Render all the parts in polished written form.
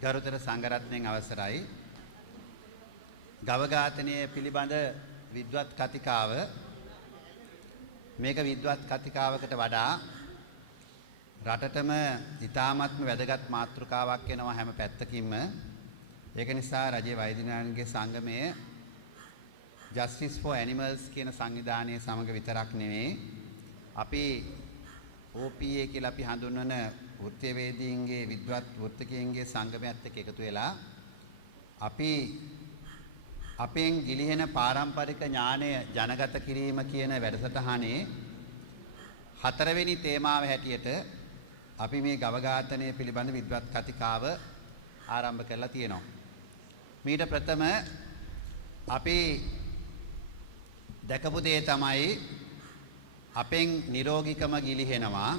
ගරුතර සංඝරත්නයන් අවසරයි. ගව ඝාතනය පිළිබඳ විද්වත් කතිකාව මේක විද්වත් කතිකාවකට වඩා රටටම ඉතාමත්ම වැදගත් මාතෘකාවක් වෙනවා හැම පැත්තකින්ම. ඒක නිසා රජයේ වෛද්‍යනායකගේ සංගමයේ Justice for Animals කියන සංවිධානයේ සමග විතරක් නෙවෙයි අපි OPA කියලා අපි හඳුන්වන වෘත්තීයවේදීන්ගේ විද්වත් වෘත්තිකයන්ගේ සංගමයත් එක්ක එකතු වෙලා අපි අපෙන් ගිලිහෙන පාරම්පරික ඥානය ජනගත කිරීම කියන වැඩසටහනේ හතරවෙනි තේමාව හැටියට අපි මේ ගව ඝාතනය පිළිබඳ විද්වත් කතිකාව ආරම්භ කරලා තියෙනවා. මීට ප්‍රථම අපි දැකපු දේ තමයි අපෙන් නිරෝගීකම ගිලිහෙනවා.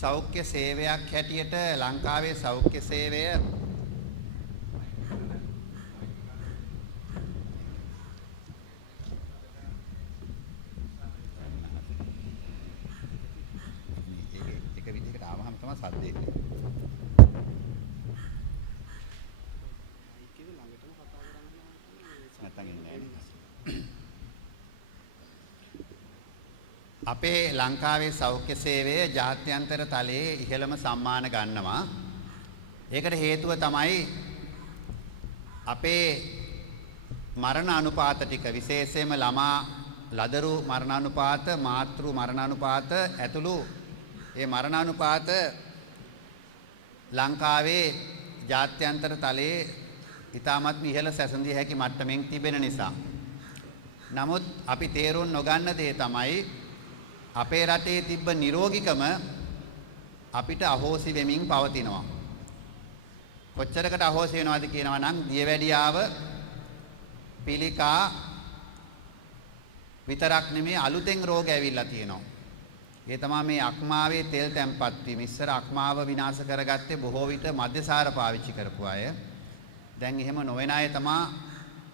සෞඛ්‍ය සේවයක් හැටියට ලංකාවේ සෞඛ්‍ය සේවය එක විදිහකට ආවහම තමයි සද්දේ. නැත්තම් ඉන්නේ නැහැ. අපේ ලංකාවේ සෞඛ්‍ය සේවය ජාත්‍යන්තර තලයේ ඉහළම සම්මාන ගන්නවා. ඒකට හේතුව තමයි අපේ මරණ අනුපාත ටික විශේෂයෙන්ම ළමා ලදරු මරණ අනුපාත මාතෘ මරණ අනුපාත ඇතුළු ඒ මරණ අනුපාත ලංකාවේ ජාත්‍යන්තර තලයේ ඉතාමත්ම ඉහළ සැසඳිය හැකි මට්ටමින් තිබෙන නිසා. නමුත් අපි තේරුම් නොගන්න දේ තමයි අපේ රටේ තිබ්බ නිරෝගීකම අපිට අහෝසි වෙමින් පවතිනවා. කොච්චරකට අහෝසි වෙනවද කියනවා නම් දියවැඩියාව පිළිකා විතරක් නෙමෙයි අලුතෙන් රෝග ඇවිල්ලා තියෙනවා. ඒ තමයි මේ අක්මාවේ තෙල් තැම්පත් වීම. ඉස්සර අක්මාව විනාශ කරගත්තේ බොහෝ විට මද්යසාර පාවිච්චි කරපු අය. දැන් එහෙම නොවන අය තමයි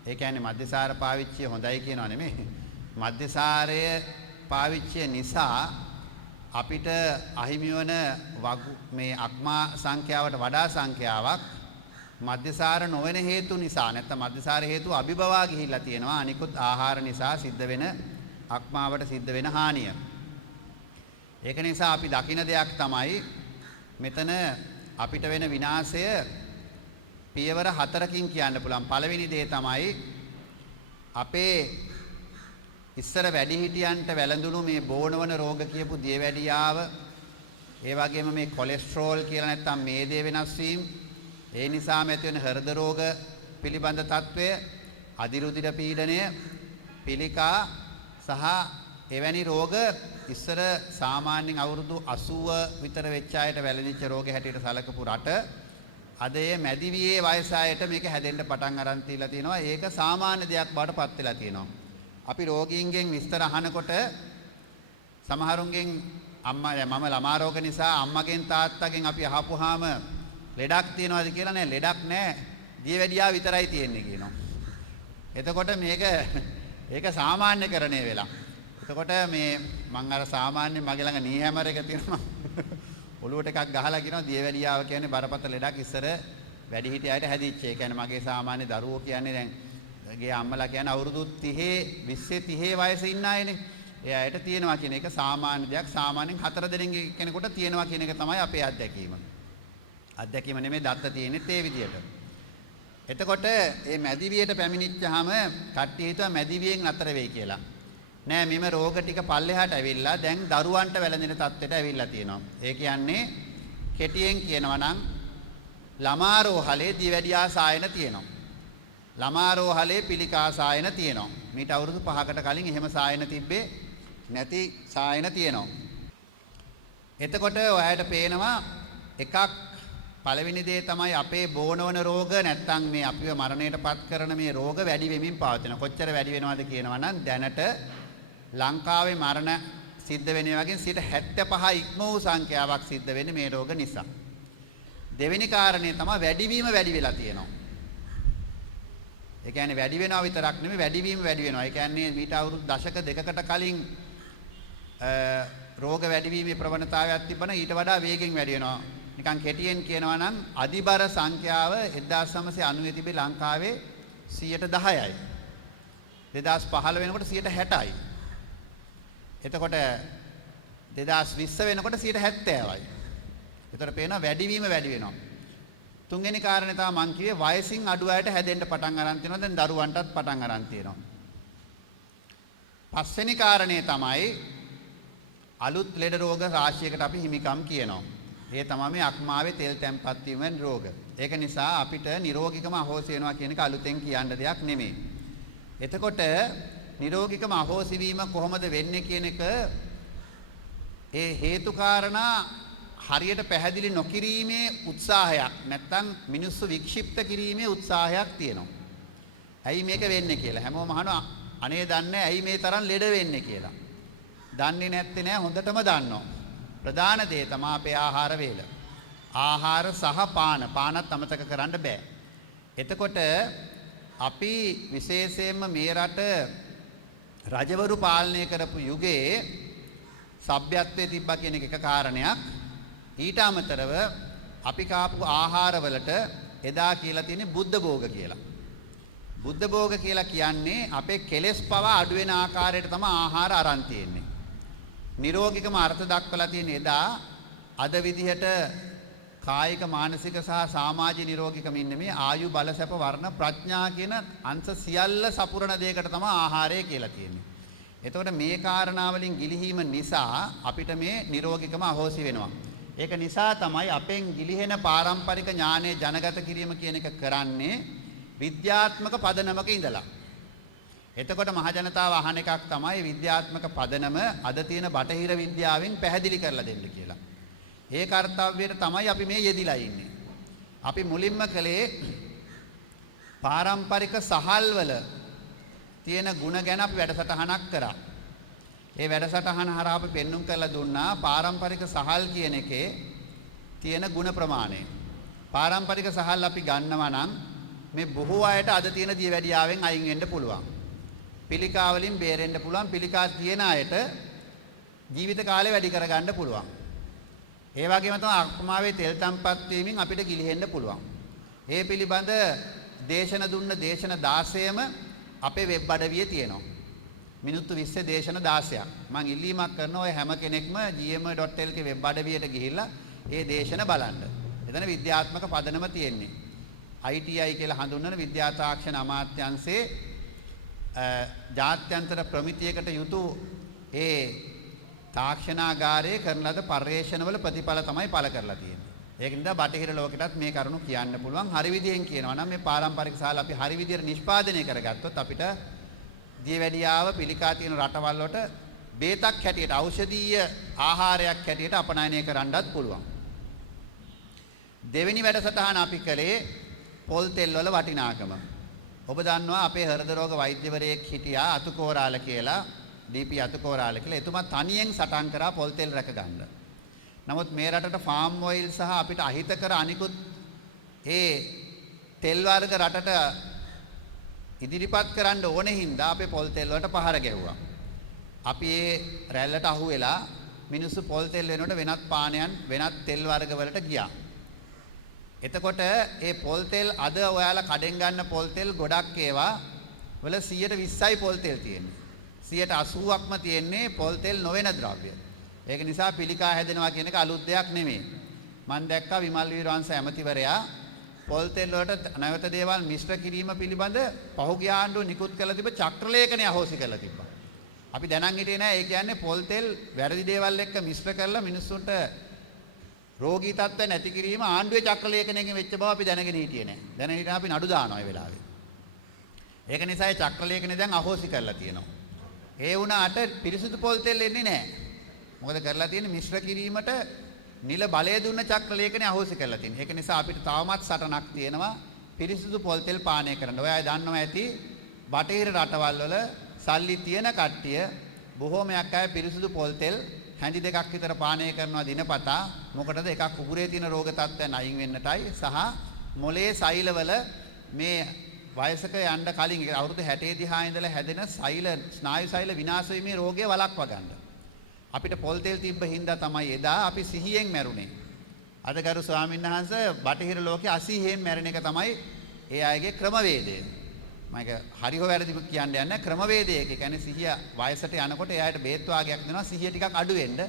ඒ කියන්නේ මද්යසාර පාවිච්චිය හොඳයි කියනවා නෙමෙයි. මද්යසාරය පාවිච්චිය නිසා අපිට අහිමි වන මේ අක්මා සංඛ්‍යාවට වඩා සංඛ්‍යාවක් මද්යසාර නොවන හේතු නිසා නැත්නම් මද්යසාර හේතු අභිබවා ගිහිල්ලා තියෙනවා. අනිකුත් ආහාර නිසා සිද්ධ වෙන අක්මාවට සිද්ධ වෙන හානිය. ඒක නිසා අපි දකින දෙයක් තමයි මෙතන අපිට වෙන විනාශය පියවර 4කින් කියන්න පුළුවන්. පළවෙනි දේ තමයි අපේ ඉස්සර වැඩිහිටියන්ට වැළඳුණු මේ බෝනවන රෝග කියපු දියවැඩියාව, ඒ වගේම මේ කොලෙස්ටරෝල් කියලා නැත්නම් මේදේ වෙනස් වීම, ඒ නිසාම ඇති වෙන හෘද රෝග පිළිබඳ තත්වය, අධිරුධිර පීඩනය, පිළිකා සහ එවැනි රෝග ඉස්සර සාමාන්‍යයෙන් අවුරුදු 80 විතර වෙච්ච අයට වැළඳිච්ච රෝග හැටියට සැලකපු රට අද ඒ මැදිවියේ වයස අයට මේක හැදෙන්න පටන් අරන් තියලා තියෙනවා. ඒක සාමාන්‍ය දෙයක් බවට පත් වෙලා තියෙනවා. අපි රෝගීන්ගෙන් විස්තර අහනකොට සමහරුන්ගෙන් අම්මා මම ළමා රෝග නිසා අම්මගෙන් තාත්තගෙන් අපි අහපුවාම ලෙඩක් තියනවාද කියලා නෑ, ලෙඩක් නෑ, දියවැඩියාව විතරයි තියෙන්නේ කියනවා. එතකොට ඒක සාමාන්‍යකරණය වෙලා. එතකොට මේ මම අර සාමාන්‍ය මගේ ළඟ නී හැමර එක තියෙනවා. ඔළුවට එකක් ගහලා කියනවා දියවැඩියාව කියන්නේ බරපතල ලෙඩක්. ඉස්සර වැඩිහිටිය අයට හැදිච්ච. ඒ කියන්නේ මගේ සාමාන්‍ය දරුවෝ කියන්නේ දැන් ගේ අම්මලා කියන්නේ අවුරුදු 30 20 30 වයසේ ඉන්න අයනේ. ඒ අයට තියෙනවා කියන එක සාමාන්‍ය දෙයක්. සාමාන්‍යයෙන් 4 දෙනෙක්ගේ කෙනෙකුට තියෙනවා කියන එක තමයි අපේ අත්දැකීම. අත්දැකීම නෙමෙයි දත්ත තියෙන්නේ ඒ විදියට. එතකොට මේ මැදිවියට පැමිණිච්චාම කට්ටිය හිතුවා මැදිවියෙන් නතර වෙයි කියලා. නෑ, මෙම රෝග ටික පල්ලෙහාට ඇවිල්ලා දැන් දරුවන්ට වැළඳෙන තත්ත්වයට ඇවිල්ලා තියෙනවා. ඒ කියන්නේ කෙටියෙන් කියනවා නම් ළමා රෝහලේ දියවැඩියා සායන තියෙනවා. ළමා රෝහලේ පිළිකා සායන තියෙනවා. මීට අවුරුදු 5කට කලින් එහෙම සායන තිබ්බේ නැති සායන තියෙනවා. එතකොට ඔයාලට පේනවා එකක් පළවෙනි දේ තමයි අපේ බෝනවන රෝග නැත්තම් මේ අපිව මරණයටපත් කරන මේ රෝග වැඩි වෙමින් පවතින. කොච්චර වැඩි වෙනවද කියනවා නම් දැනට ලංකාවේ මරණ සිද්ධ වෙන වගේ 75 ඉක්ම වූ සංඛ්‍යාවක් සිද්ධ වෙන්නේ මේ රෝග නිසා. දෙවෙනි කාරණේ තමයි වැඩිවීම වැඩි වෙලා තියෙනවා. ඒ කියන්නේ වැඩි වෙනවා විතරක් නෙමෙයි වැඩිවීම වැඩි වෙනවා. ඒ කියන්නේ මීට අවුරුදු දශක දෙකකට කලින් රෝග වැඩිවීමේ ප්‍රවණතාවයක් තිබුණා ඊට වඩා වේගෙන් වැඩි වෙනවා. නිකන් කෙටියෙන් කියනවා නම් අධිබර සංඛ්‍යාව 1990 තිබේ ලංකාවේ 10%යි. 2015 වෙනකොට 60%යි. එතකොට 2020 වෙනකොට 70%යි. ඒතර පේනවා වැඩිවීම වැඩි වෙනවා. තුන්වෙනි කාරණේ තමයි මම කිව්වේ වයසින් අඩු අයට හැදෙන්න පටන් අරන් තියෙනවා. දැන් දරුවන්ටත් පටන් අරන් තියෙනවා. පස්වෙනි කාරණේ තමයි අලුත් ලෙඩ රෝග රාශියකට අපි හිමිකම් කියනවා. ඒ තමයි මේ අක්මාවේ තෙල් තැම්පත් වීමෙන් රෝග. ඒක නිසා අපිට නිරෝගිකම අහෝසි වෙනවා කියන එක අලුතෙන් කියන්න දෙයක් නෙමෙයි. එතකොට නිරෝගිකම අහෝසි වීම කොහොමද වෙන්නේ කියන එක ඒ හේතු කාරණා හරියට පැහැදිලි නොකිරීමේ උත්සාහයක් නැත්නම් මිනිස්සු වික්ෂිප්ත කිරීමේ උත්සාහයක් තියෙනවා. ඇයි මේක වෙන්නේ කියලා හැමෝම අහනවා. අනේ දන්නේ ඇයි මේ තරම් ලෙඩ වෙන්නේ කියලා. දන්නේ නැත්තේ නෑ හොඳටම දන්නවා. ප්‍රධාන දේ තමයි අපේ ආහාර වේල. ආහාර සහ පානත් අමතක කරන්න බෑ. එතකොට අපි විශේෂයෙන්ම මේ රට රජවරු පාලනය කරපු යුගයේ සભ્યත්වයේ තිබ්බා කියන එක කාරණයක්. ඊට අමතරව අපි කාපු ආහාරවලට එදා කියලා තියෙන්නේ බුද්ධ භෝග කියලා. බුද්ධ භෝග කියලා කියන්නේ අපේ කෙලෙස් පවා අඩු වෙන ආකාරයට තමයි ආහාර අරන් තියෙන්නේ. නිරෝගිකම අර්ථ දක්වලා තියෙන එදා අද විදිහට කායික මානසික සහ සමාජික නිරෝගිකම ඉන්නේ මේ ආයු බල සැප වර්ණ ප්‍රඥා කියන අංශ සියල්ල සපුරන දෙයකට තමයි ආහාරය කියලා තියෙන්නේ. එතකොට මේ කාරණා වලින් ගිලිහීම නිසා අපිට මේ නිරෝගිකම අහෝසි වෙනවා. ඒක නිසා තමයි අපෙන් ගිලිහෙන පාරම්පරික ඥානය ජනගත කිරීම කියන එක කරන්නේ විද්‍යාත්මක පදනමක ඉඳලා. එතකොට මහජනතාව අහන එකක් තමයි විද්‍යාත්මක පදනම අද තියෙන බටහිර විද්‍යාවෙන් පැහැදිලි කරලා දෙන්න කියලා. ඒ කාර්යයට තමයි අපි මේ යෙදිලා ඉන්නේ. අපි මුලින්ම කළේ පාරම්පරික සහල්වල තියෙන ಗುಣ ගැන අපි වැඩසටහනක් කරා. ඒ වැඩසටහන හරහා අපි පෙන්눔 කරලා දුන්නා පාරම්පරික සහල් කියන එකේ තියෙන ಗುಣ ප්‍රමාණය. පාරම්පරික සහල් අපි ගන්නවා නම් මේ බොහෝ අයට අද තියෙන දියවැඩියාවෙන් අයින් වෙන්න පුළුවන්. පිළිකා වලින් බේරෙන්න පුළුවන්. පිළිකා තියෙන අයට ජීවිත කාලය වැඩි කරගන්න පුළුවන්. ඒ වගේම තමයි අක්මාවේ තෙල් තම්පත් වීමෙන් අපිට ගිලිහෙන්න පුළුවන්. ඒ පිළිබඳ දේශන දුන්න දේශන 16ම අපේ වෙබ් අඩවියේ තියෙනවා. මිනිත්තු 20 දේශන 16ක්. මම ඉල්ලීමක් කරනවා ඔය හැම කෙනෙක්ම gma.lk වෙබ් අඩවියට ගිහිල්ලා ඒ දේශන බලන්න. එතන විද්‍යාත්මක පදනම තියෙන්නේ. ITI කියලා හඳුන්වන විද්‍යා තාක්ෂණ අමාත්‍යාංශයේ ජාත්‍යන්තර ප්‍රමිතියකට යුතු ඒ තාක්ෂණාගාරයේ කරන ලද පර්යේෂණවල ප්‍රතිඵල තමයි පළ කරලා තියෙන්නේ. ඒක නිසා බටහිර ලෝකෙටත් මේ කරුණු කියන්න පුළුවන්. හරි විදියෙන් කියනවා නම් මේ පාරම්පරික සාල අපි හරි විදියට නිෂ්පාදනය කරගත්තොත් අපිට දියවැඩියාව පිළිකා තියෙන රටවල් වලට බේතක් හැටියට ඖෂධීය ආහාරයක් හැටියට අපනයනය කරන්නත් පුළුවන්. දෙවෙනි වැඩසටහන අපි කළේ පොල් තෙල් වල වටිනාකම. ඔබ දන්නවා අපේ හෘද රෝග වෛද්‍යවරයෙක් හිටියා අතුකෝරාල කියලා, DP අතුකෝරාල කියලා. එතුමා තනියෙන් සටන් කරා පොල් තෙල් රැක ගන්න. නමුත් මේ රටට ෆාම් ඔයිල් සහ අපිට අහිතකර අනිකුත් ඒ තෙල් වර්ග රටට ඉදිරිපත් කරන්න ඕනේ හින්දා අපේ පොල් තෙල් වලට පහර ගැහුවා. අපි ඒ රැල්ලට අහු වෙලා මිනිස්සු පොල් තෙල් වෙනකොට වෙනත් පානයන් වෙනත් තෙල් වර්ග වලට ගියා. එතකොට ඒ පොල් තෙල් අද ඔයාලා කඩෙන් ගන්න පොල් තෙල් ගොඩක් ඒවා වල 120යි පොල් තෙල් තියෙන්නේ. 80%ක්ම තියෙන්නේ පොල් තෙල් නොවන ද්‍රව්‍ය. ඒක නිසා පිළිකා හැදෙනවා කියන එක අලුත් දෙයක් නෙමෙයි. මම දැක්කා විමල් වීරවංශ ඇමතිවරයා පොල් තෙල් වලට නැවත දේවල් මිශ්‍ර කිරීම පිළිබඳ පහුගිය ආණ්ඩුව නිකුත් කළ තිබ්බ චක්‍රලේඛනය අහෝසි කරලා තිබ්බා. අපි දැනන් හිටියේ නෑ. ඒ කියන්නේ පොල් තෙල් වැරදි දේවල් එක්ක මිශ්‍ර කරලා මිනිස්සුන්ට රෝගී තත්ත්ව නැති කිරීම ආණ්ඩුවේ චක්‍රලේඛනයකින් වෙච්ච බව අපි දැනගෙන හිටියේ නෑ. දැනගෙන හිටියා අපි නඩු දානවා ඒ වෙලාවේ. ඒක නිසා ඒ චක්‍රලේඛනය දැන් අහෝසි කරලා තියෙනවා. ඒ වුණාට පිරිසිදු පොල් තෙල් එන්නේ නෑ. මොකද කරලා තියෙන්නේ මිශ්‍ර කිරීමට නිල බලය දුන්න චක්‍රලේඛනය අහෝසි කරලා තියෙනවා. ඒක නිසා අපිට තවමත් සටනක් තියෙනවා පිරිසිදු පොල් තෙල් පානය කරන්න. ඔයා දන්නවා ඇති බටහිර රටවල් වල සල්ලි තියෙන කට්ටිය බොහෝමයක් අය පිරිසිදු පොල් තෙල් හැඳි දෙකක් විතර පානය කරනවා දිනපතා. මොකටද? එකක් උගුරේ තියෙන රෝග තත්ත්වයන් අයින් වෙන්නටයි සහ මොලේ සෛලවල මේ වයසක යන්න කලින් අවුරුදු 60 දිහා ඉඳලා හැදෙන සෛල ස්නායු සෛල විනාශ වීමේ රෝගය වළක්වා ගන්න. අපිට පොල් තෙල් තිබ්බ හින්දා තමයි එදා අපි සිහියෙන් මැරුණේ. අද ගරු ස්වාමීන් වහන්සේ බටහිර ලෝකයේ 80න් මැරෙන එක තමයි ඒ අයගේ ක්‍රමවේදය. මම ඒක හරි හෝ වැරදි කියන්නේ නැහැ ක්‍රමවේදය. ඒ කියන්නේ සිහිය වයසට යනකොට එයාට බේත් වාගයක් දෙනවා සිහිය ටිකක් අඩු වෙන්න.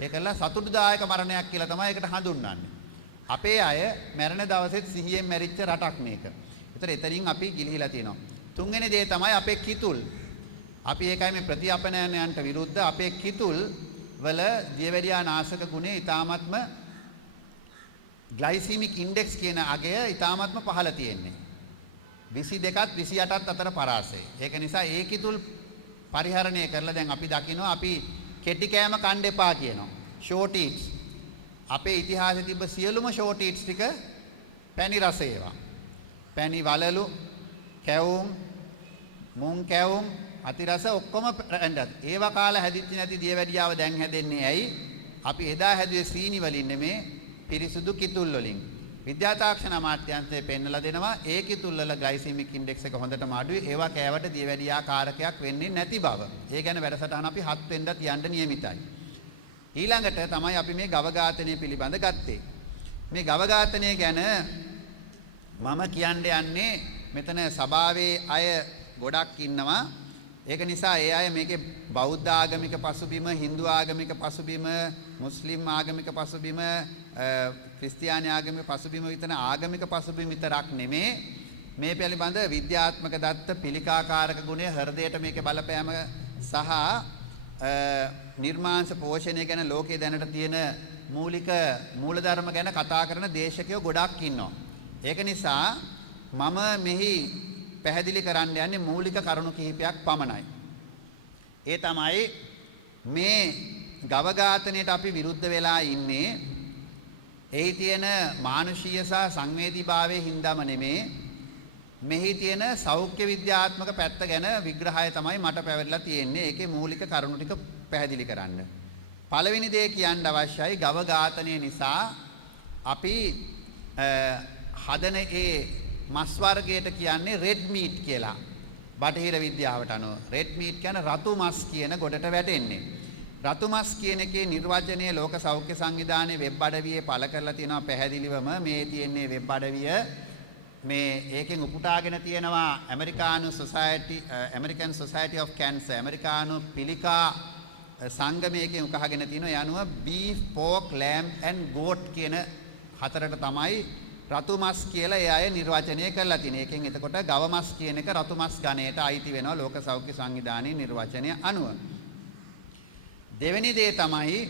ඒකලා සතුටුදායක මරණයක් කියලා තමයි ඒකට හඳුන්වන්නේ. අපේ අය මැරෙන දවසෙත් සිහියෙන් මැරිච්ච රටක් මේක. ඒතර එතනින් අපි ගිලිහිලා තියෙනවා. තුන්වෙනි දේ තමයි අපේ කිතුල්. අපි ඒකයි මේ ප්‍රතිඅපනයනයන්ට විරුද්ධ අපේ කිතුල් වල දියවැඩියා නාශක ගුණය ඊ타ත්ම ග්ලයිසීමික් ඉන්ඩෙක්ස් කියන අගය ඊ타ත්ම පහළ තියෙන්නේ. 22ත් 28ත් අතර පරාසය. ඒක නිසා ඒ කිතුල් පරිහරණය කරලා දැන් අපි දකිනවා අපි කෙටි කෑම කන්න එපා කියනවා. ෂෝට් ඊට්ස්. අපේ ඉතිහාසයේ තිබ්බ සියලුම ෂෝට් ඊට්ස් ටික පැණි රස ඒවා. පැණි වලලු, කැවුම්, මුං කැවුම්, අතිරස ඔක්කොම බ්‍රෑන්ඩඩ්. ඒවා කාලා හැදිච්ච නැති දියවැඩියාව දැන් හැදෙන්නේ ඇයි? අපි එදා හැදුවේ සීනි වලින් නෙමේ පිරිසුදු කිතුල් වලින්. විද්‍යා තාක්ෂණ අමාත්‍යාංශය පෙන්නලා දෙනවා ඒ කිතුල් වල ග්ලයිසීමික් ඉන්ඩෙක්ස් එක හොඳටම අඩුයි. ඒවා කෑවට දියවැඩියා කාරකයක් වෙන්නේ නැති බව. ඒ ගැන වැඩසටහන අපි 7 වෙනිදා තියන්න නියමිතයි. ඊළඟට තමයි අපි මේ ගව ඝාතනය පිළිබඳ ගත්තේ. මේ ගව ඝාතනය ගැන මම කියන්න යන්නේ මෙතන සභාවේ අය ගොඩක් ඉන්නවා. ඒක නිසා ඒ අය මේකේ බෞද්ධ ආගමික පසුබිම, Hindu ආගමික පසුබිම, මුස්ලිම් ආගමික පසුබිම, ක්‍රිස්තියානි ආගමික පසුබිම විතර ආගමික පසුබිම විතරක් නෙමේ මේ පිළිබඳ විද්‍යාත්මක දත්ත පිළිකාකාරක ගුණය හෘදයට මේකේ බලපෑම සහ නිර්මාංශ පෝෂණය ගැන ලෝකයේ දැනට තියෙන මූලික මූලධර්ම ගැන කතා කරන දේශකයෝ ගොඩක් ඉන්නවා. ඒක නිසා මම මෙහි පැහැදිලි කරන්න යන්නේ මූලික කරුණු කිහිපයක් පමණයි. ඒ තමයි මේ ගව ඝාතනයට අපි විරුද්ධ වෙලා ඉන්නේ එහි තියෙන මානුෂීය සහ සංවේදීභාවයේ හින්දාම නෙමේ මෙහි තියෙන සෞඛ්‍ය විද්‍යාත්මක පැත්ත ගැන විග්‍රහය තමයි මට පැවරලා තියෙන්නේ. ඒකේ මූලික කරුණු ටික පැහැදිලි කරන්න. පළවෙනි දේ කියන්න අවශ්‍යයි ගව ඝාතනය නිසා අපි හදන ඒ මස් වර්ගයට කියන්නේ රෙඩ් මීට් කියලා. බටහිර විද්‍යාවට අනුව රෙඩ් මීට් කියන්නේ රතු මස් කියන ගොඩට වැටෙන්නේ. රතු මස් කියන එකේ නිර්වචනය ලෝක සෞඛ්‍ය සංවිධානයේ වෙබ් අඩවියේ පළ කරලා තියෙනවා පැහැදිලිවම. මේ තියෙන්නේ වෙබ් අඩවිය මේ ඒකෙන් උපුටාගෙන තියෙනවා American Society of Cancer ඇමරිකානු පිළිකා සංගමයකින් උකහාගෙන තියෙනවා. ඒ අනුව beef, pork, lamb and goat කියන හතරට තමයි රතු මස් කියලා ඒ අය නිර්වචනය කරලා තියෙනවා. ඒකෙන් එතකොට ගව මස් කියන එක රතු මස් ගණයට අයිති වෙනවා ලෝක සෞඛ්‍ය සංවිධානයේ නිර්වචනය අනුව. දෙවෙනි දේ තමයි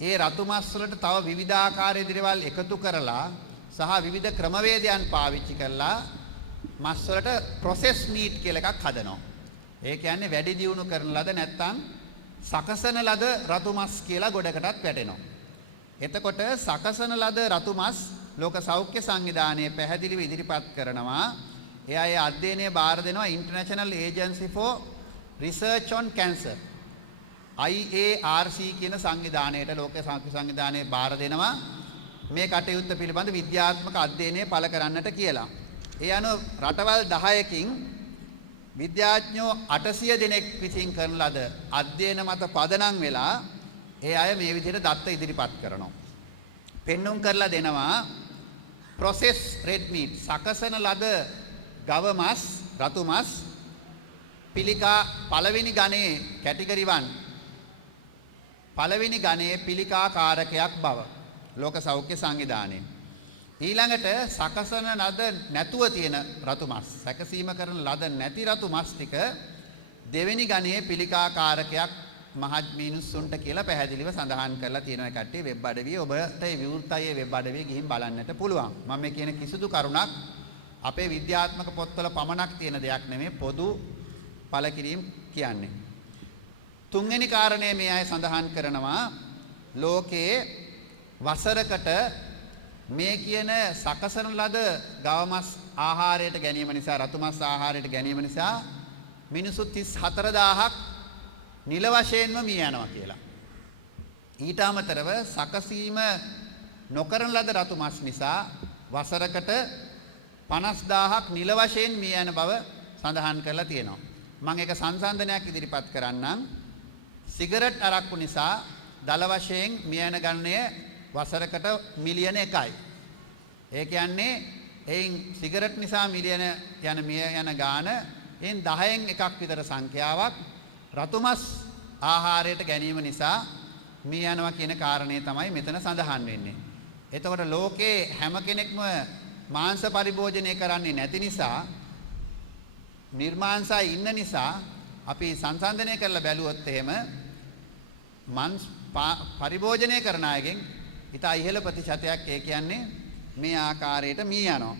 ඒ රතු මස් වලට තව විවිධාකාර ඉදිරිවල් එකතු කරලා සහ විවිධ ක්‍රමවේදයන් පාවිච්චි කරලා මස් වලට process meat කියලා එකක් හදනවා. ඒ කියන්නේ වැඩි දියුණු කරන ලද නැත්නම් සකසන ලද රතු මස් කියලා ගොඩකටත් වැටෙනවා. එතකොට සකසන ලද රතු මස් ලෝක සෞඛ්‍ය සංවිධානයේ පැහැදිලිව ඉදිරිපත් කරනවා. එයා ඒ අධ්‍යයනය බාර දෙනවා International Agency for Research on Cancer IARC කියන සංවිධානයට ලෝක සෞඛ්‍ය සංවිධානයේ බාර දෙනවා මේ කටයුත්ත පිළිබඳ විද්‍යාත්මක අධ්‍යයනය පළ කරන්නට කියලා. ඒ අනුව රටවල් 10කින් විද්‍යාඥයෝ 800 දෙනෙක් විසින් කරන ලද අධ්‍යයන මත පදනම් වෙලා ඒ අය මේ විදිහට දත්ත ඉදිරිපත් කරනවා. පෙන්눔 කරලා දෙනවා process red meat සකසන ලද ගව මස් රතු මස් පිළිකා පළවෙනි ගණයේ කැටගරි 1 පළවෙනි ගණයේ පිළිකා කාරකයක් බව ලෝක සෞඛ්‍ය සංවිධානයේ. ඊළඟට සකසන ලද නැතුව තියෙන රතු මස් සැකසීම කරන ලද නැති රතු මස් ටික දෙවෙනි ගණයේ පිළිකා කාරකයක් මහත් මිනිස්සුන්ට කියලා පැහැදිලිව සඳහන් කරලා තියෙනවා. කට්ටිය වෙබ් අඩවියේ ඔබට ඒ විවෘතයේ වෙබ් අඩවියේ ගිහින් බලන්නට පුළුවන්. මම මේ කියන කිසිදු කරුණක් අපේ විද්‍යාත්මක පොත්වල පමණක් තියෙන දෙයක් නෙමෙයි පොදු පළ කිරීම කියන්නේ. තුන්වෙනි කාරණය මේ අය සඳහන් කරනවා ලෝකයේ වසරකට මේ කියන සකසන ලද ගවමස් ආහාරයට ගැනීම නිසා රතු මස් ආහාරයට ගැනීම නිසා මිනිසු 34000ක් නිල වශයෙන්ම මිය යනවා කියලා. ඊට අමතරව සකසීම නොකරන ලද රතු මස් නිසා වසරකට 50000ක් නිල වශයෙන් මිය යන බව සඳහන් කරලා තියෙනවා. මම ඒක සංසන්දනයක් ඉදිරිපත් කරන්නම්. සිගරට් අරක්කු නිසා දල වශයෙන් මිය යන ගණනය වසරකට මිලියන 1යි. ඒ කියන්නේ එයින් සිගරට් නිසා මිලියන යන මිය යන ගාන එයින් 10න් එකක් විතර සංඛ්‍යාවක් රතු මස් ආහාරයට ගැනීම නිසා මිය යනවා කියන කාරණේ තමයි මෙතන සඳහන් වෙන්නේ. එතකොට ලෝකේ හැම කෙනෙක්ම මාංශ පරිභෝජනය කරන්නේ නැති නිසා නිර්මාංශය ඉන්න නිසා අපි සංසන්දනය කරලා බැලුවොත් එහෙම පරිභෝජනය කරන අයගෙන් ඉතා ඉහළ ප්‍රතිශතයක් ඒ කියන්නේ මේ ආකාරයට මිය යනවා.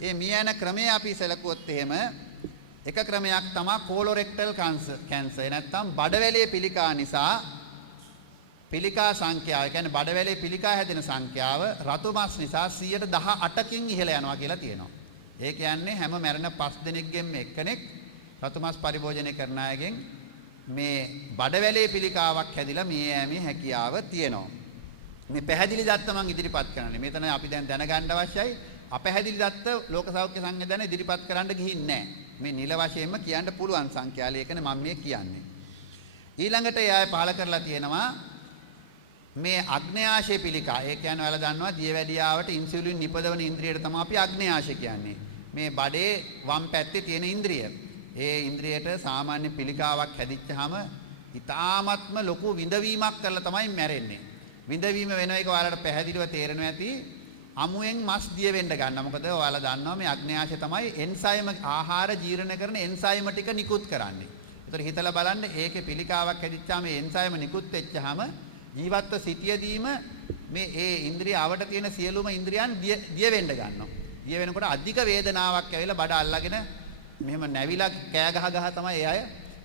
ඒ මිය යන ක්‍රමය අපි සැලකුවොත් එහෙම එක ක්‍රමයක් තමයි කොලොරෙක්ටල් කැන්සර්. නැත්නම් බඩවැලේ පිළිකා නිසා පිළිකා සංඛ්‍යාව, ඒ කියන්නේ බඩවැලේ පිළිකා හැදෙන සංඛ්‍යාව රතු මස් නිසා 118කින් ඉහළ යනවා කියලා තියෙනවා. ඒ කියන්නේ හැම මැරෙන 5 දෙනෙක්ගෙන් එක්කෙනෙක් රතු මස් පරිභෝජනය කරන අයගෙන් මේ බඩවැලේ පිළිකාවක් හැදිලා මිය යෑමේ හැකියාව තියෙනවා. මේ පැහැදිලි දත්ත මම ඉදිරිපත් කරන්නේ. මෙතන අපි දැන් දැනගන්න අවශ්‍යයි. අපැහැදිලි දත්ත ලෝක සෞඛ්‍ය සංවිධානය ඉදිරිපත් කරන්න ගිහින් නැහැ. මේ නිල වශයෙන්ම කියන්න පුළුවන් සංඛ්‍යා ලේඛන මම මේ කියන්නේ. ඊළඟට එයා පහල කරලා තියෙනවා මේ අග්නයාශය පිළිකා. ඒ කියන්නේ ඔයාලා දන්නවා දියවැඩියාවට ඉන්සියුලින් නිපදවන ඉන්ද්‍රියට තමයි අපි අග්නයාශය කියන්නේ. මේ බඩේ වම් පැත්තේ තියෙන ඉන්ද්‍රිය. ඒ ඉන්ද්‍රියට සාමාන්‍ය පිළිකාවක් හැදිච්චාම ඊ타ත්ම ලොකු විඳවීමක් කරලා තමයි මැරෙන්නේ. විඳවීම වෙන එක ඔයාලට පැහැදිලිව තේරෙනවා ඇති. අමුයෙන් මස් දිය වෙන්න ගන්න. මොකද ඔයාලා දන්නවා මේ අග්නයාශය තමයි එන්සයිම ආහාර ජීර්ණ කරන එන්සයිම ටික නිකුත් කරන්නේ. ඒතර හිතලා බලන්න ඒකේ පිළිකාවක් හැදිච්චාම මේ එන්සයිම නිකුත් වෙච්චාම ජීවත්ව සිටියදීම මේ ඒ ඉන්ද්‍රිය අවට තියෙන සියලුම ඉන්ද්‍රියන් දිය වෙන්න ගන්නවා. දිය වෙනකොට අධික වේදනාවක් ඇවිල්ලා බඩ අල්ලගෙන මෙහෙම නැවිලා කෑ ගහ තමයි ඒ අය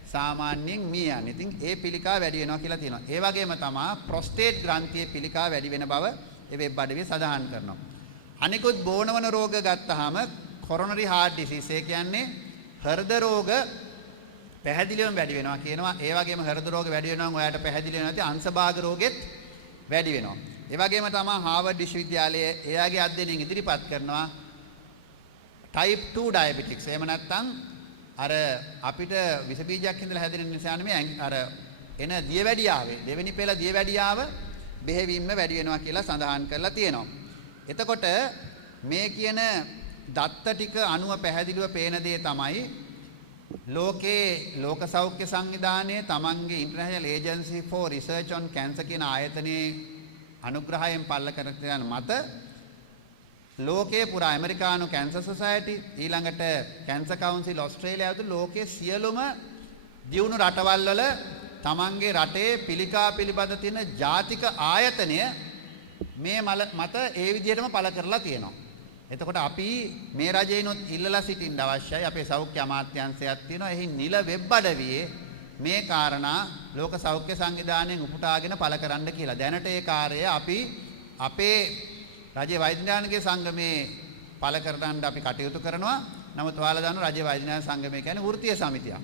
සාමාන්‍යයෙන් මිය යන්නේ. ඉතින් ඒ පිළිකා වැඩි වෙනවා කියලා තියෙනවා. ඒ වගේම තමයි ප්‍රොස්ටේට් ග්‍රන්ථියේ පිළිකා වැඩි වෙන බව ඒ වෙබ් අඩවියේ සඳහන් කරනවා. අනිකුත් බෝනවන රෝග ගත්තාම කොරොනරි හાર્ට් ඩිසීස් ඒ කියන්නේ හෘද රෝග පැහැදිලිවම වැඩි වෙනවා කියනවා. ඒ වගේම හෘද රෝග වැඩි වෙනවා නම් ඔයාලට පැහැදිලි වෙනවා නැති අංශභාග රෝගෙත් වැඩි වෙනවා. ඒ වගේම තමයි හාවර්ඩ් විශ්වවිද්‍යාලයේ එයාගේ අධ්‍යයනයෙන් ඉදිරිපත් කරනවා type 2 diabetics. එහෙම නැත්නම් අර අපිට විස බීජයක් ඉඳලා හැදෙන නිසා නෙමෙයි අර එන දියවැඩියාවේ දෙවෙනි පෙළ දියවැඩියාව බෙහෙවින්ම වැඩි වෙනවා කියලා සඳහන් කරලා තියෙනවා. එතකොට මේ කියන දත්ත ටික අණුව පැහැදිලිව පේන දේ තමයි ලෝකේ ලෝක සෞඛ්‍ය සංවිධානයේ තමන්ගේ international agency for research on cancer කියන ආයතනයේ අනුග්‍රහයෙන් පල්ල කරන මත ලෝකයේ පුරා ඇමරිකානු කැන්සර් සොසයිටි ඊළඟට කැන්සර් කවුන්සිල් ඕස්ට්‍රේලියාව ඇතුළු ලෝකයේ සියලුම දියුණු රටවල් වල තමන්ගේ රටේ පිළිකා පිළිබඳ තියෙන ජාතික ආයතනය මේ මත ඒ විදිහටම පළ කරලා තියෙනවා. එතකොට අපි මේ රජේනොත් ඉල්ලලා සිටින්න අවශ්‍යයි. අපේ සෞඛ්‍ය අමාත්‍යාංශයක් තියෙනවා. එහි නිල වෙබ් අඩවියේ මේ කාරණා ලෝක සෞඛ්‍ය සංවිධානයෙන් උපුටාගෙන පළ කරන්න කියලා. දැනට ඒ කාර්යය අපි අපේ රජයේ වෛද්‍ය විඥානගේ සංගමේ පළ කරන්න අපි කටයුතු කරනවා. නමුත් ඔයාලා දන්නවා රජයේ වෛද්‍ය විඥාන සංගමය කියන්නේ වෘත්තීය සමිතියක්.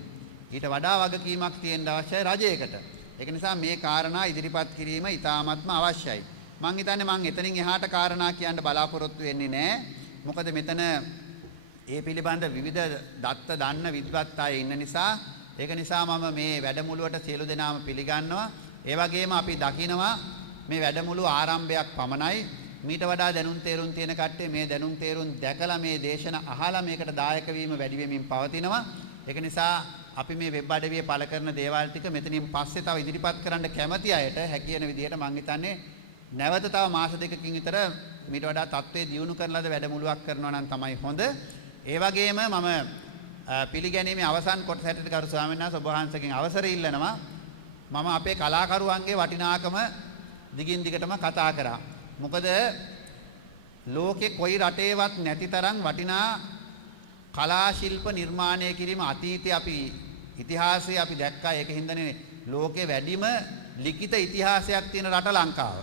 ඊට වඩා වගකීමක් තියෙන්න අවශ්‍යයි රජයකට. ඒක නිසා මේ කාරණා ඉදිරිපත් කිරීම ඉතාමත්ම අවශ්‍යයි. මං හිතන්නේ මං එතනින් එහාට කාරණා කියන්න බලාපොරොත්තු වෙන්නේ නැහැ. මොකද මෙතන ඒ පිළිබඳ විවිධ දත්ත දන්න විද්වත් අය ඉන්න නිසා ඒක නිසා මම මේ වැඩමුළුවට සියලු දෙනාම පිළිගන්නවා. ඒ වගේම අපි දකිනවා මේ වැඩමුළු ආරම්භයක් පමණයි. මීට වඩා දැනුම් තේරුම් තියෙන කට්ටිය මේ දැනුම් තේරුම් දැකලා මේ දේශන අහලා මේකට දායක වීම වැඩි වෙමින් පවතිනවා. ඒක නිසා අපි මේ වෙබ් අඩවියේ පළ කරන දේවල් ටික මෙතනින් පස්සේ තව ඉදිරිපත් කරන්න කැමති අයට හැකියන විදිහට මම හිතන්නේ නැවත තව මාස දෙකකින් විතර මීට වඩා තත්ත්වයේ දියුණු කරලාද වැඩමුළුවක් කරනවා නම් තමයි හොඳ. ඒ වගේම මම පිළිගැනීමේ අවසන් කොටස හැටියට ගරු ස්වාමීන් වහන්සේ ඔබ වහන්සේගෙන් අවසර ඉල්ලනවා. මම අපේ කලාකරුවන්ගේ වටිනාකම දිගින් දිගටම කතා කරා. මොකද ලෝකේ කොයි රටේවත් නැති තරම් වටිනා කලා ශිල්ප නිර්මාණය කිරීම අතීතයේ අපි ඉතිහාසයේ අපි දැක්කා. ඒක හින්දානේ ලෝකේ වැඩිම ලිඛිත ඉතිහාසයක් තියෙන රට ලංකාව.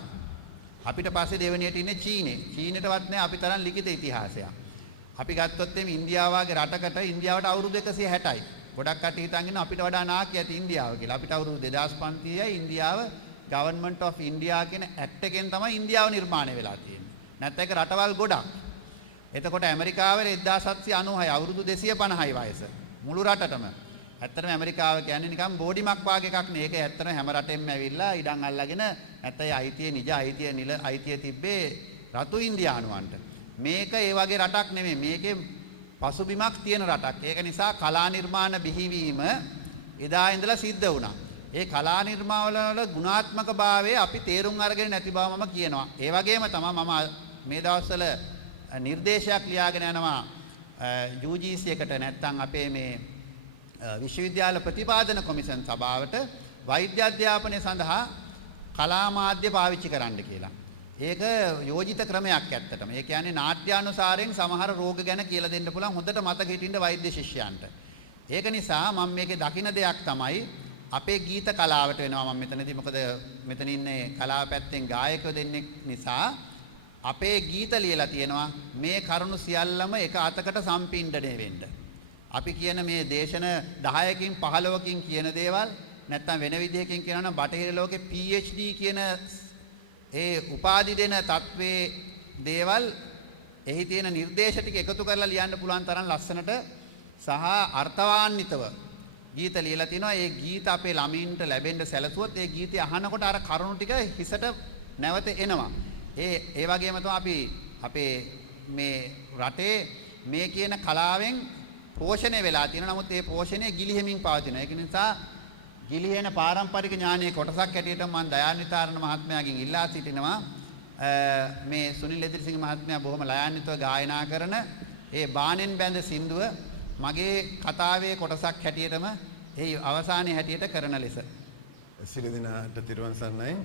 අපිට පස්සේ දෙවෙනියට ඉන්නේ චීනේ. චීනෙටවත් නෑ අපි තරම් ලිඛිත ඉතිහාසයක්. අපි ගත්තොත් එimhe ඉන්දියාව වගේ රටකට ඉන්දියාවට අවුරුදු 160යි. ගොඩක් කට්ටිය හිතන් ඉන්නවා අපිට වඩා නාකි ඇති ඉන්දියාව කියලා. අපිට අවුරුදු 2500යි ඉන්දියාව ගවර්න්මන්ට් ඔෆ් ඉන්දියා කියන ඇක්ට් එකෙන් තමයි ඉන්දියාව නිර්මාණය වෙලා තියෙන්නේ. නැත්නම් ඒක රටවල් ගොඩක්. එතකොට ඇමරිකාවේ 1796 අවුරුදු 250යි වයස. මුළු රටටම. ඇත්තටම ඇමරිකාව කියන්නේ නිකන් බෝඩිමක් වාගේ එකක් නේ. ඒක ඇත්තටම හැම රටෙම ඇවිල්ලා ඉඩම් අල්ලගෙන නැත්නම් අයිතිය නිජ අයිතිය නිල අයිතිය තිබ්බේ රතු ඉන්දියානුවන්ට. මේක ඒ වගේ රටක් නෙමෙයි. මේකේ පසුබිමක් තියෙන රටක්. ඒක නිසා කලා නිර්මාණ බිහිවීම එදා ඉඳලා සිද්ධ වුණා. ඒ කලා නිර්මාණ වල ගුණාත්මක භාවය අපි තේරුම් අරගෙන නැති බව මම කියනවා. ඒ වගේම තමයි මම මේ දවස්වල නිර්දේශයක් ලියාගෙන යනවා UGC එකට නැත්නම් අපේ මේ විශ්වවිද්‍යාල ප්‍රතිපාදන කොමිෂන් සභාවට වෛද්‍ය අධ්‍යාපනය සඳහා කලා මාධ්‍ය පාවිච්චි කරන්න කියලා. ඒක යෝජිත ක්‍රමයක් ඇත්තටම. ඒ කියන්නේ නාට්‍යානුසාරයෙන් සමහර රෝග ගැන කියලා දෙන්න පුළුවන් හොඳට මතක හිටින්න වෛද්‍ය ශිෂ්‍යයන්ට. ඒක නිසා මම මේකේ දකින්න දෙයක් තමයි අපේ ගීත කලාවට වෙනවා මම මෙතනදී මොකද මෙතන ඉන්නේ කලාව පැත්තෙන් ගායකයෝ දෙන්නෙක් නිසා අපේ ගීත ලියලා තියෙනවා මේ කරුණු සියල්ලම එක අතකට සම්පින්ඩණය වෙන්න. අපි කියන මේ දේශන 10කින් 15කින් කියන දේවල් නැත්තම් වෙන විදිහකින් කියනවා නම් බටහිර ලෝකේ PhD කියන ඒ උපාධි දෙන තත්වයේ දේවල් එහි තියෙන නිර්දේශ ටික එකතු කරලා ලියන්න පුළුවන් තරම් ලස්සනට සහ අර්ථවාන්විතව ගීත ලියලා තිනවා. ඒ ගීත අපේ ළමින්ට ලැබෙන්න සැලසුවොත් ඒ ගීතය අහනකොට අර කරුණු ටික හිසට නැවත එනවා. ඒ වගේම තමයි අපි අපේ මේ රටේ මේ කියන කලාවෙන් පෝෂණය වෙලා තියෙනවා. නමුත් ඒ පෝෂණය ගිලිහෙමින් පවතිනවා. ඒක නිසා ගිලිහෙන පාරම්පරික ඥානයේ කොටසක් හැටියට මම දයාන්විතාරණ මහත්මයාගෙන් ඉල්ලා සිටිනවා මේ සුනිල් එදිරිසිංහ මහත්මයා බොහොම ලයාන්විතව ගායනා කරන ඒ බාණෙන් බැඳ සින්දුව මගේ කතාවේ කොටසක් හැටියටම ඒ අවසානයේ හැටියට කරන ලෙස සියලු දෙනාට තිරුවන් සරණයි.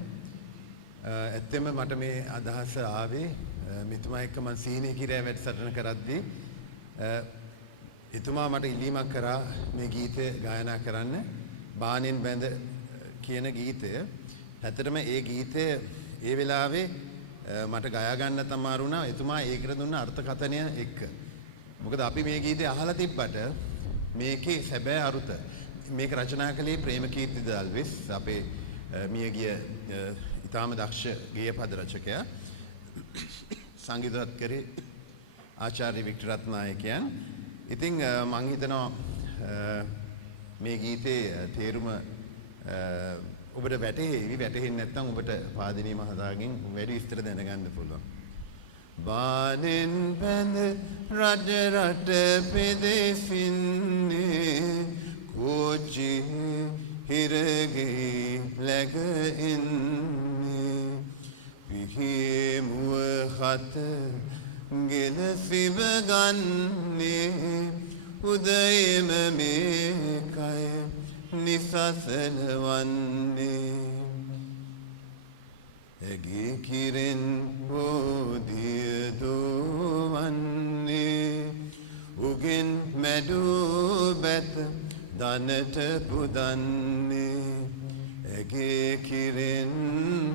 ඇත්තෙම මට මේ අදහස ආවේ මිතුමා එක්ක මම සීනේ කිරෑ වැඩසටහන කරද්දී එතුමා මට ඉල්ලීමක් කරා මේ ගීතය ගායනා කරන්න. බාණෙන් බැඳ කියන ගීතය. ඇත්තටම ඒ ගීතය ඒ වෙලාවේ මට ගයා ගන්න තමාරු වුණා. එතුමා ඒකට දුන්න අර්ථකථනය එක්ක. මොකද අපි මේ ගීතය අහලා තිබ්බට මේකේ සැබෑ අරුත මේක රචනා කළේ ප්‍රේමකීර්ති දල්විස් අපේ මියගිය ඉතාම දක්ෂ ගේයපද රචකයා. සංගීතවත් කරේ ආචාර්ය වික්ටර් රත්නායකයන්. ඉතින් මම හිතනවා මේ ගීතේ තේරුම ඔබට වැටහෙවි. වැටහෙන්නේ නැත්නම් ඔබට පාදිනී මහතාගෙන් වැඩි විස්තර දැනගන්න පුළුවන්. බාණෙන් බැඳ රජ රට පෙදෙසින්නේ කෝච්චි හිරගේ läග එන්නේ පිහේ මුව හත ගෙල සිව ගන්නේ උදයම මේ කය නිසසල වන්නේ ඇගේ කිරෙන් බෝධිය දෝවන්නේ උගෙන් මැඩූ බැත දනට පුදන්නේ ඇගේ කිරෙන්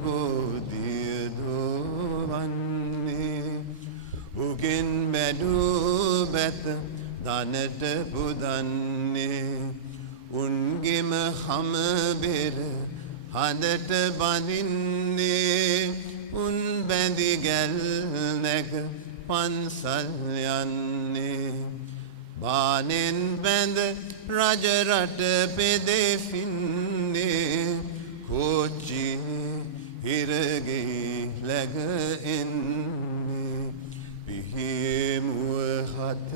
බෝධිය දෝවන්නේ උගෙන් මැඩූ බැත දනට පුදන්නේ උන්ගෙම හම බෙර හදට බඳින්නේ උන් බැඳි ගැල් නැග පන්සල් යන්නේ බාණෙන් බැඳ රජ රට පෙදෙසින්නේ කෝච්චි හිරගේ läග එන්නේ පිහේ මුව හත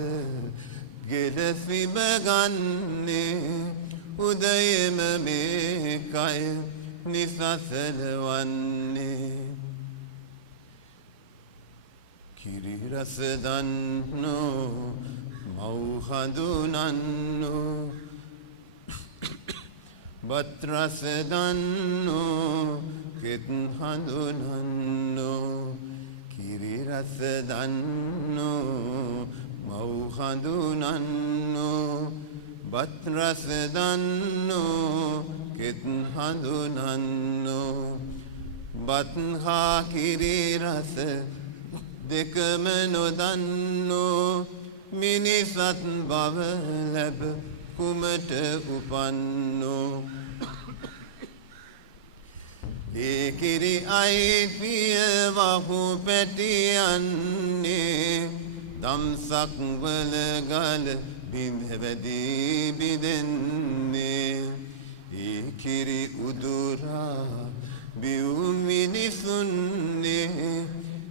ගෙල සිම ගන්නේ උදයම මේ කය නිසසල වන්නේ කිරි රස දන්නෝ මව් හඳුනන්නෝ බත් රස දන්නෝ කෙත් හඳුනන්නෝ කිරි රස දන්නෝ මව් හඳුනන්නෝ බත් රස දන්නෝ කෙත් හඳුනන්නෝ බත් හා කිරි රස දෙකම නොදන්නෝ මිනිසත් බව ලැබ කුමට උපන්නෝ ඒ කිරි අයිතිය වහු පැටියන්නේ දම්සක් වල ගල බිඳවැදී බිදෙන්නේ ඒ කිරි උදුරා බිව්මිනිසුන්නේ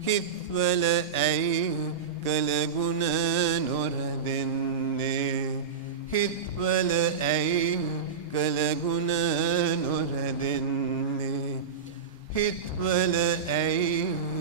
හිත්වල ඇයි කළගුණ නොරදෙන්නේ හිත්වල ඇයි කළගුණ නොරදෙන්නේ හිත්වල ඇයි